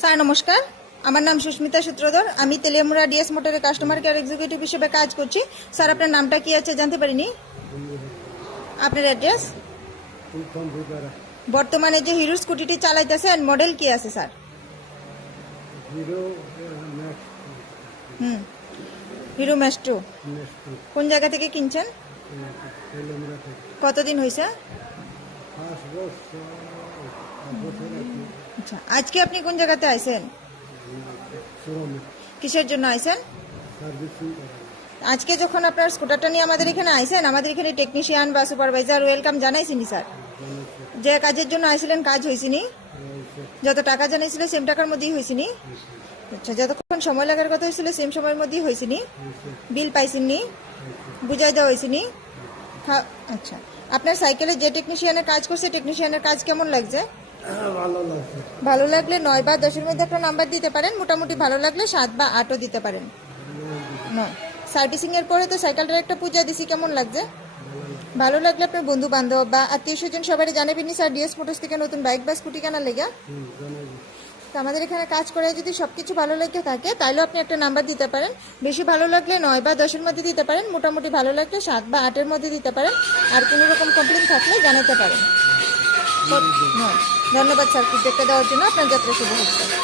Sir নমস্কার, আমার নাম সুস্মিতা সূত্রধর। আমি তেলিয়ামুড়া ডিএস মোটরের কাস্টমার কেয়ার এক্সিকিউটিভ হিসেবে কাজ করছি। স্যার আপনার নামটা কি আছে জানতে পারিনি? আপনার অ্যাড্রেস? বর্তমানে যে হিরো স্কুটিটি চালাইতেছেন মডেল কি আছে স্যার? Hero Maestro. কোন জায়গা থেকে কিনছেন? কতদিন হয়েছে? আচ্ছা, আজকে আপনি কোন জায়গাতে আইছেন? কিসের জন্য আইছেন? আজকে যখন আপনার স্কুটারটা নিয়ে আমাদের এখানে আইছেন, আমাদের এখানে টেকনিশিয়ান বা সুপারভাইজার ওয়েলকাম জানাইছিনি স্যার? যে কাজের জন্য আইছিলেন কাজ হয়েছিনি? যত টাকা জানাইছিল সেম টাকার মধ্যেই হয়েছিনি? আচ্ছা, যতক্ষণ সময় লাগার কথা হয়েছিল সেম সময়ের মধ্যেই হয়েছিনি? বিল পাইছেননি? বুঝাই দেওয়া হয়েছিনি? হ্যাঁ। আচ্ছা, আপনার সাইকেলে যে টেকনিশিয়ানের কাজ করছে টেকনিশিয়ানের কাজ কেমন লাগছে? ভালো লাগলে 9 বা 10-এর মধ্যে একটা নাম্বার দিতে পারেন। মোটামুটি ভালো লাগলে 7 বা 8ও দিতে পারেন। 9। সার্ভিসিং এর পরে তো সাইকেলটার একটা পূজা দিছি, কেমন লাগছে? ভালো লাগলে আপনার বন্ধু বান্ধব বা আত্মীয় স্বজন সবাই জানাবেনি স্যার ডিএস মোটরস থেকে নতুন বাইক বা স্কুটি কেনার লেগে। তো আমাদের এখানে কাজ করে যদি সবকিছু ভালো লেগে থাকে তাহলে আপনি একটা নাম্বার দিতে পারেন। বেশি ভালো লাগলে 9 বা 10-এর মধ্যে দিতে পারেন। মোটামুটি ভালো লাগলে 7 বা 8-এর মধ্যে দিতে পারেন। আর কোনো রকম কমপ্লেন থাকলে জানাতে পারেন। ধন্যবাদ স্যার, ফিডব্যাকটা দেওয়ার জন্য। আপনার যাত্রা শুভ হোক স্যার।